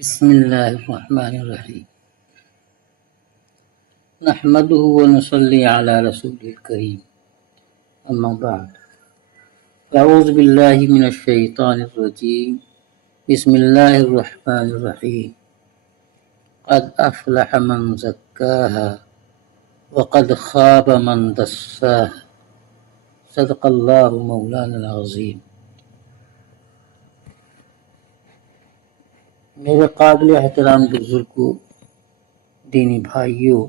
بسم الله الرحمن الرحيم نحمده ونصلي على رسوله الكريم أما بعد أعوذ بالله من الشيطان الرجيم بسم الله الرحمن الرحيم قد أفلح من زكاها وقد خاب من دساها صدق الله مولانا العظيم۔ میرے قابل احترام بزرگوں، دینی بھائیوں،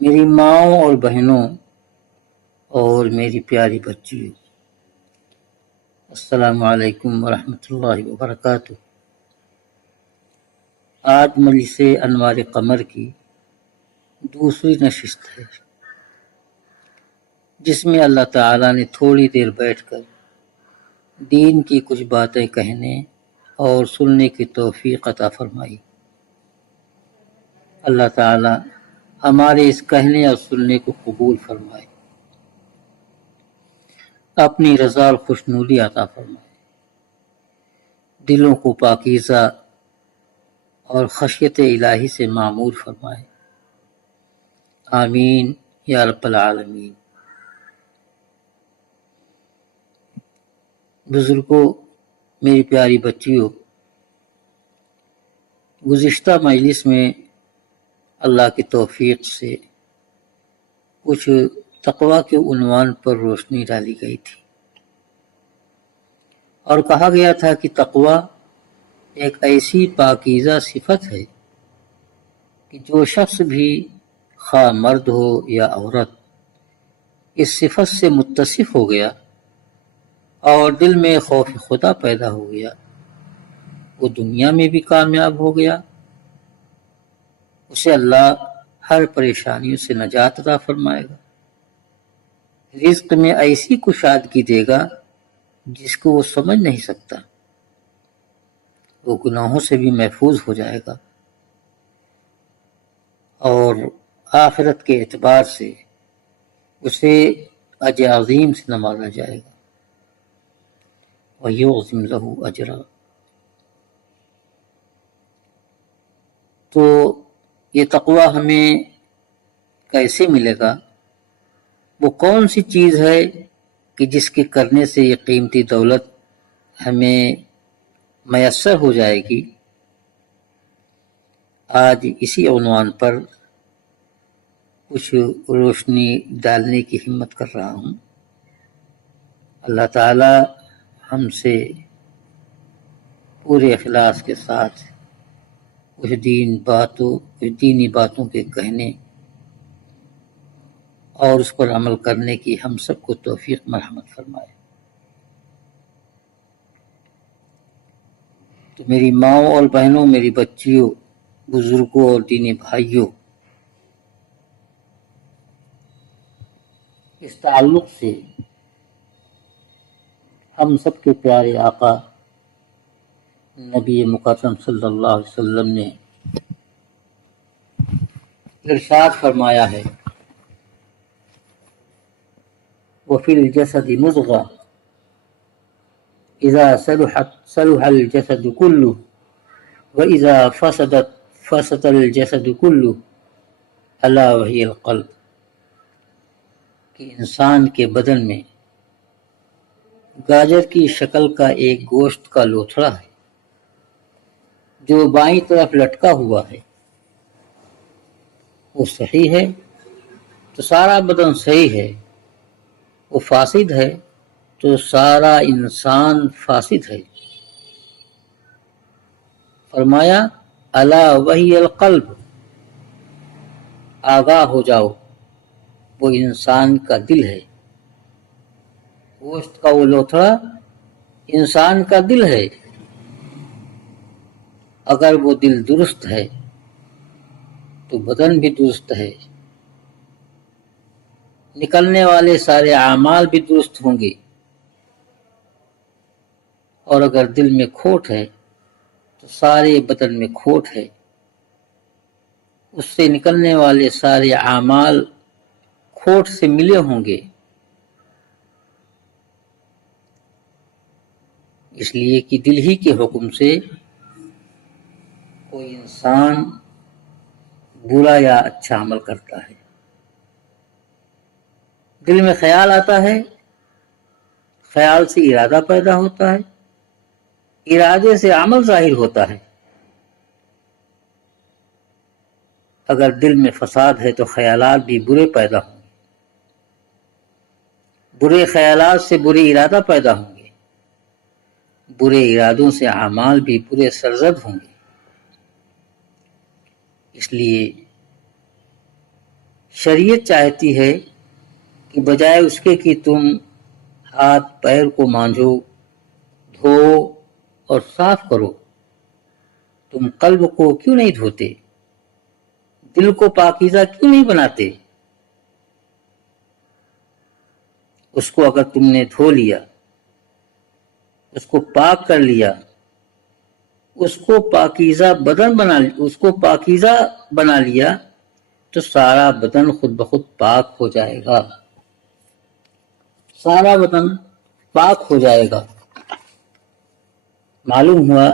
میری ماؤں اور بہنوں اور میری پیاری بچیوں، السلام علیکم ورحمۃ اللہ وبرکاتہ۔ آج مجلس انوار قمر کی دوسری نشست ہے، جس میں اللہ تعالیٰ نے تھوڑی دیر بیٹھ کر دین کی کچھ باتیں کہنے اور سننے کی توفیق عطا فرمائی۔ اللہ تعالیٰ ہمارے اس کہنے اور سننے کو قبول فرمائے، اپنی رضا اور خوشنودی عطا فرمائے، دلوں کو پاکیزہ اور خشیت الہی سے معمور فرمائے، آمین یا رب العالمین۔ بزرگوں، میری پیاری بچیوں، گزشتہ مجلس میں اللہ کی توفیق سے کچھ تقویٰ کے عنوان پر روشنی ڈالی گئی تھی، اور کہا گیا تھا کہ تقویٰ ایک ایسی پاکیزہ صفت ہے کہ جو شخص بھی خواہ مرد ہو یا عورت اس صفت سے متصف ہو گیا اور دل میں خوف خدا پیدا ہو گیا، وہ دنیا میں بھی کامیاب ہو گیا، اسے اللہ ہر پریشانیوں سے نجات عطا فرمائے گا، رزق میں ایسی کشادگی دے گا جس کو وہ سمجھ نہیں سکتا، وہ گناہوں سے بھی محفوظ ہو جائے گا، اور آخرت کے اعتبار سے اسے اجر عظیم سے نوازا جائے گا، وَيُعْظِمْ لَهُ أَجْرًا۔ تو یہ تقویٰ ہمیں کیسے ملے گا؟ وہ کون سی چیز ہے کہ جس کے کرنے سے یہ قیمتی دولت ہمیں میسر ہو جائے گی؟ آج اسی عنوان پر کچھ روشنی ڈالنے کی ہمت کر رہا ہوں۔ اللہ تعالی ہم سے پورے اخلاص کے ساتھ کچھ دینی باتوں کے کہنے اور اس پر عمل کرنے کی ہم سب کو توفیق مرحمت فرمائے۔ تو میری ماؤں اور بہنوں، میری بچیوں، بزرگوں اور دینی بھائیوں، اس تعلق سے ہم سب کے پیارے آقا نبی مکرم صلی اللہ علیہ وسلم نے ارشاد فرمایا ہے، وَفِي الْجَسَدِ مُضْغَةٌ إِذَا صَلُحَتْ صَلُحَ الْجَسَدُ كُلُّهُ وَإِذَا فَسَدَتْ فَسَدَ الْجَسَدُ كُلُّهُ أَلَا وَهِيَ الْقَلْبُ، کہ انسان کے بدن میں گاجر کی شکل کا ایک گوشت کا لوتھڑا ہے جو بائیں طرف لٹکا ہوا ہے، وہ صحیح ہے تو سارا بدن صحیح ہے، وہ فاسد ہے تو سارا انسان فاسد ہے۔ فرمایا الا وہی القلب، آگاہ ہو جاؤ، وہ انسان کا دل ہے، گوشت کا وہ لوتھڑا انسان کا دل ہے، اگر وہ دل درست ہے تو بدن بھی درست ہے، نکلنے والے سارے اعمال بھی درست ہوں گے، اور اگر دل میں کھوٹ ہے تو سارے بدن میں کھوٹ ہے، اس سے نکلنے والے سارے اعمال کھوٹ سے ملے ہوں گے۔ اس لیے کہ دل ہی کے حکم سے کوئی انسان برا یا اچھا عمل کرتا ہے، دل میں خیال آتا ہے، خیال سے ارادہ پیدا ہوتا ہے، ارادے سے عمل ظاہر ہوتا ہے۔ اگر دل میں فساد ہے تو خیالات بھی برے پیدا ہوں گے، برے خیالات سے برے ارادہ پیدا ہوں گے، برے ارادوں سے اعمال بھی برے سرزد ہوں گے۔ اس لیے شریعت چاہتی ہے کہ بجائے اس کے کہ تم ہاتھ پیر کو مانجھو، دھو اور صاف کرو، تم قلب کو کیوں نہیں دھوتے، دل کو پاکیزہ کیوں نہیں بناتے؟ اس کو اگر تم نے دھو لیا، اس کو پاک کر لیا، اس کو پاکیزہ بنا لیا تو سارا بدن خود بخود پاک ہو جائے گا، سارا بدن پاک ہو جائے گا۔ معلوم ہوا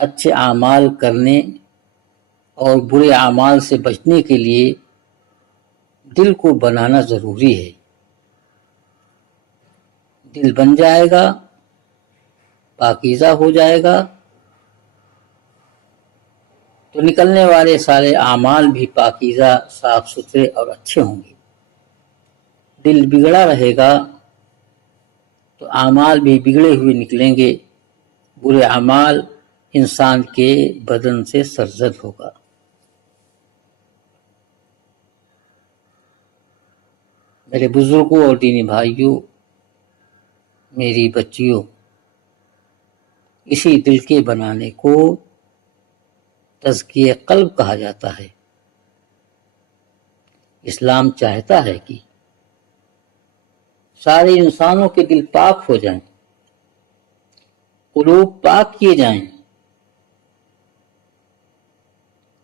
اچھے اعمال کرنے اور برے اعمال سے بچنے کے لیے دل کو بنانا ضروری ہے۔ دل بن جائے گا، پاکیزہ ہو جائے گا تو نکلنے والے سارے اعمال بھی پاکیزہ، صاف ستھرے اور اچھے ہوں گے۔ دل بگڑا رہے گا تو اعمال بھی بگڑے ہوئے نکلیں گے، برے اعمال انسان کے بدن سے سرزد ہوگا۔ میرے بزرگوں اور دینی بھائیوں، میری بچیوں، اسی دل کے بنانے کو تزکیہ قلب کہا جاتا ہے۔ اسلام چاہتا ہے کہ سارے انسانوں کے دل پاک ہو جائیں، قلوب پاک کیے جائیں۔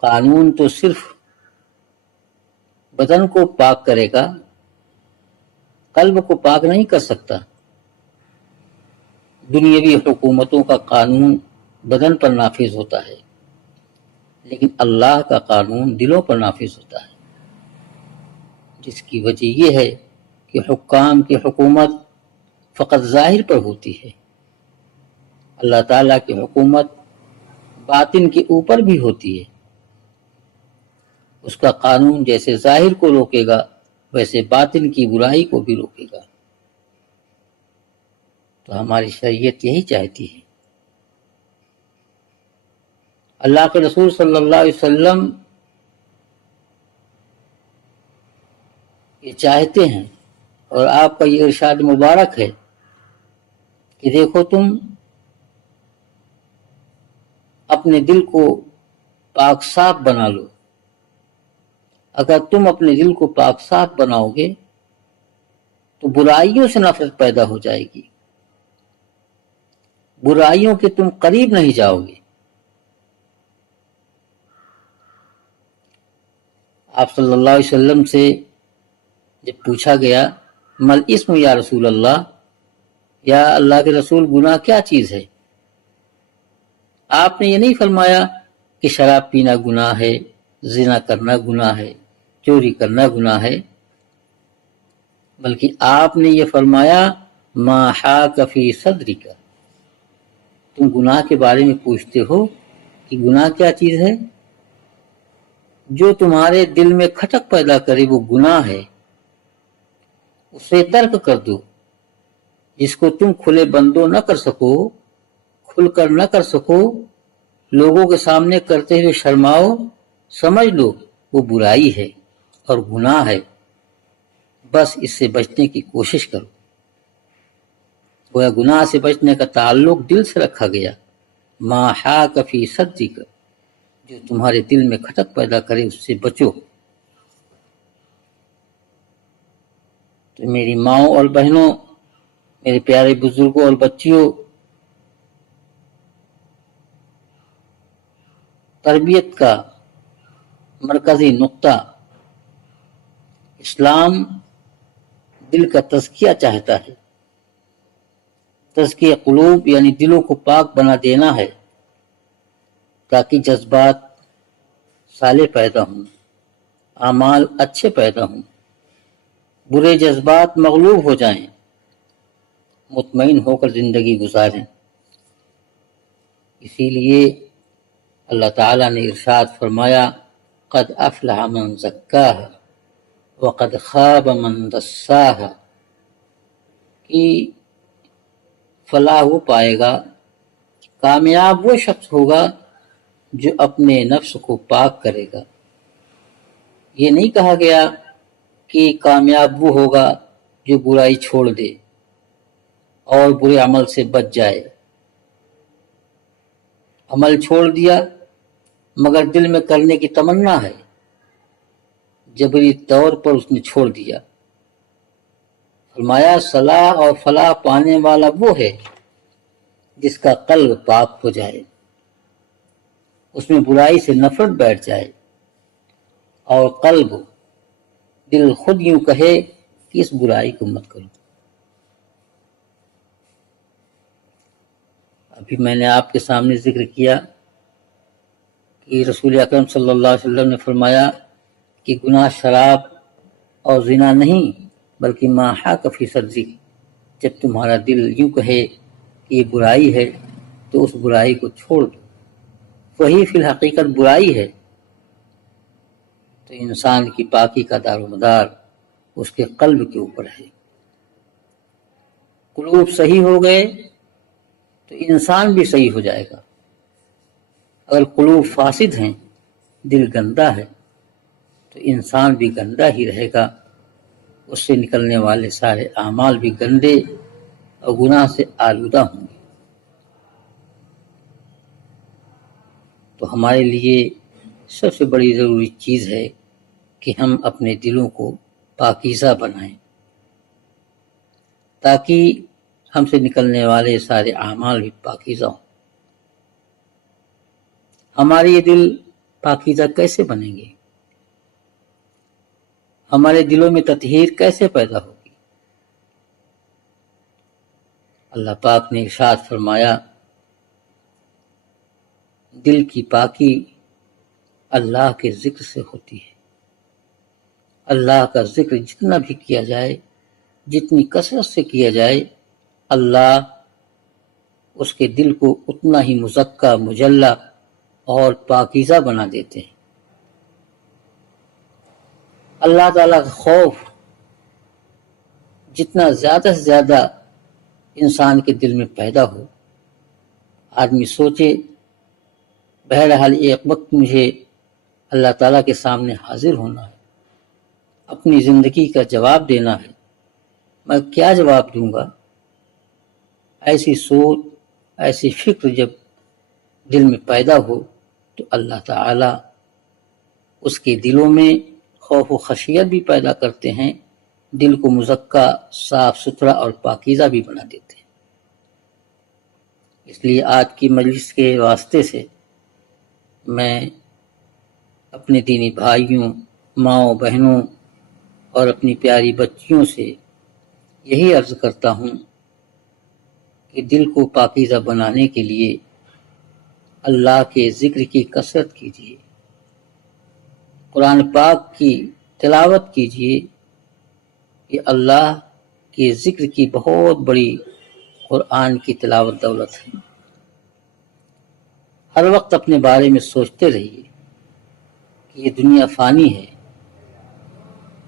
قانون تو صرف بدن کو پاک کرے گا، قلب کو پاک نہیں کر سکتا۔ دنیاوی حکومتوں کا قانون بدن پر نافذ ہوتا ہے، لیکن اللہ کا قانون دلوں پر نافذ ہوتا ہے، جس کی وجہ یہ ہے کہ حکام کی حکومت فقط ظاہر پر ہوتی ہے، اللہ تعالیٰ کی حکومت باطن کے اوپر بھی ہوتی ہے۔ اس کا قانون جیسے ظاہر کو روکے گا ویسے باطن کی برائی کو بھی روکے گا۔ تو ہماری شریعت یہی چاہتی ہے۔ اللہ کے رسول صلی اللہ علیہ وسلم یہ چاہتے ہیں، اور آپ کا یہ ارشاد مبارک ہے کہ دیکھو تم اپنے دل کو پاک صاف بنا لو۔ اگر تم اپنے دل کو پاک صاف بناؤ گے تو برائیوں سے نفرت پیدا ہو جائے گی، برائیوں کے تم قریب نہیں جاؤ گے۔ آپ صلی اللہ علیہ وسلم سے جب پوچھا گیا مل اسم یا رسول اللہ، یا اللہ کے رسول گناہ کیا چیز ہے، آپ نے یہ نہیں فرمایا کہ شراب پینا گناہ ہے، زنا کرنا گناہ ہے، چوری کرنا گناہ ہے، بلکہ آپ نے یہ فرمایا ما حاک فی صدرک، تم گناہ کے بارے میں پوچھتے ہو کہ گناہ کیا چیز ہے؟ جو تمہارے دل میں کھٹک پیدا کرے وہ گناہ ہے، اسے ترک کر دو۔ جس کو تم کھلے بندوں نہ کر سکو، کھل کر نہ کر سکو، لوگوں کے سامنے کرتے ہوئے شرماؤ، سمجھ لو وہ برائی ہے اور گناہ ہے، بس اس سے بچنے کی کوشش کرو۔ گویا گناہ سے بچنے کا تعلق دل سے رکھا گیا۔ ما حاک فی صدرک، جو تمہارے دل میں کھٹک پیدا کرے اس سے بچو۔ تو میری ماؤں اور بہنوں، میرے پیارے بزرگوں اور بچیوں، تربیت کا مرکزی نقطہ اسلام دل کا تزکیہ چاہتا ہے۔ تزکیہ قلوب یعنی دلوں کو پاک بنا دینا ہے۔ تاکہ جذبات صالح پیدا ہوں، اعمال اچھے پیدا ہوں، برے جذبات مغلوب ہو جائیں، مطمئن ہو کر زندگی گزاریں۔ اسی لیے اللہ تعالیٰ نے ارشاد فرمایا قد افلح من زکاها وقد خاب من دساها، کہ فلاح وہ پائے گا، کامیاب وہ شخص ہوگا جو اپنے نفس کو پاک کرے گا۔ یہ نہیں کہا گیا کہ کامیاب وہ ہوگا جو برائی چھوڑ دے اور برے عمل سے بچ جائے۔ عمل چھوڑ دیا مگر دل میں کرنے کی تمنا ہے، جبری طور پر اس نے چھوڑ دیا۔ فرمایا صلاح اور فلاح پانے والا وہ ہے جس کا قلب پاک ہو جائے، اس میں برائی سے نفرت بیٹھ جائے، اور قلب دل خود یوں کہے کہ اس برائی کو مت کرو۔ ابھی میں نے آپ کے سامنے ذکر کیا کہ رسول اکرم صلی اللہ علیہ وسلم نے فرمایا کہ گناہ شراب اور زنا نہیں بلکہ ما حاک فی صدرک، جب تمہارا دل یوں کہے کہ یہ برائی ہے تو اس برائی کو چھوڑ دو، وہی فی الحقیقت برائی ہے۔ تو انسان کی پاکی کا دار و مدار اس کے قلب کے اوپر ہے۔ قلوب صحیح ہو گئے تو انسان بھی صحیح ہو جائے گا۔ اگر قلوب فاسد ہیں، دل گندا ہے، تو انسان بھی گندا ہی رہے گا، اس سے نکلنے والے سارے اعمال بھی گندے اور گناہ سے آلودہ ہوں گے۔ تو ہمارے لیے سب سے بڑی ضروری چیز ہے کہ ہم اپنے دلوں کو پاکیزہ بنائیں، تاکہ ہم سے نکلنے والے سارے اعمال بھی پاکیزہ ہوں۔ ہمارے یہ دل پاکیزہ کیسے بنیں گے؟ ہمارے دلوں میں تطہیر کیسے پیدا ہوگی؟ اللہ پاک نے ارشاد فرمایا دل کی پاکی اللہ کے ذکر سے ہوتی ہے۔ اللہ کا ذکر جتنا بھی کیا جائے، جتنی کثرت سے کیا جائے، اللہ اس کے دل کو اتنا ہی مزکہ، مجلہ اور پاکیزہ بنا دیتے ہیں۔ اللہ تعالیٰ کا خوف جتنا زیادہ سے زیادہ انسان کے دل میں پیدا ہو، آدمی سوچے بہرحال ایک وقت مجھے اللہ تعالیٰ کے سامنے حاضر ہونا ہے، اپنی زندگی کا جواب دینا ہے، میں کیا جواب دوں گا؟ ایسی سوچ، ایسی فکر جب دل میں پیدا ہو تو اللہ تعالیٰ اس کے دلوں میں خوف و خشیت بھی پیدا کرتے ہیں، دل کو مزکہ، صاف ستھرا اور پاکیزہ بھی بنا دیتے ہیں۔ اس لیے آج کی مجلس کے واسطے سے میں اپنے دینی بھائیوں، ماؤں، بہنوں اور اپنی پیاری بچیوں سے یہی عرض کرتا ہوں کہ دل کو پاکیزہ بنانے کے لیے اللہ کے ذکر کی کثرت کیجیے، قرآن پاک کی تلاوت کیجیے۔ یہ اللہ کے ذکر کی بہت بڑی قرآن کی تلاوت دولت ہے۔ ہر وقت اپنے بارے میں سوچتے رہیے کہ یہ دنیا فانی ہے،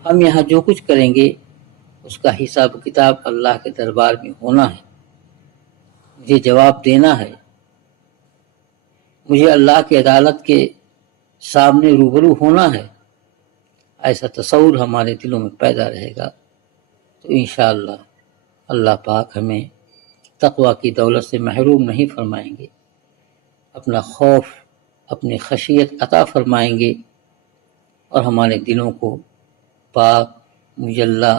ہم یہاں جو کچھ کریں گے اس کا حساب و کتاب اللہ کے دربار میں ہونا ہے، مجھے جواب دینا ہے، مجھے اللہ کی عدالت کے سامنے روبرو ہونا ہے۔ ایسا تصور ہمارے دلوں میں پیدا رہے گا تو انشاءاللہ اللہ پاک ہمیں تقوی کی دولت سے محروم نہیں فرمائیں گے، اپنا خوف، اپنی خشیت عطا فرمائیں گے اور ہمارے دلوں کو پاک، مجلہ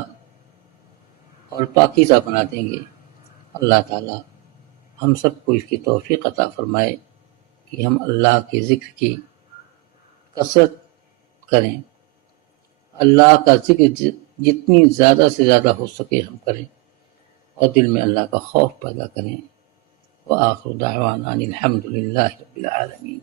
اور پاکیزہ بنا دیں گے۔ اللہ تعالی ہم سب کو اس کی توفیق عطا فرمائے کہ ہم اللہ کے ذکر کی کثرت کریں، اللہ کا ذکر جتنی زیادہ سے زیادہ ہو سکے ہم کریں، اور دل میں اللہ کا خوف پیدا کریں۔ وآخر دعوانا ان الحمد للہ رب العالمین۔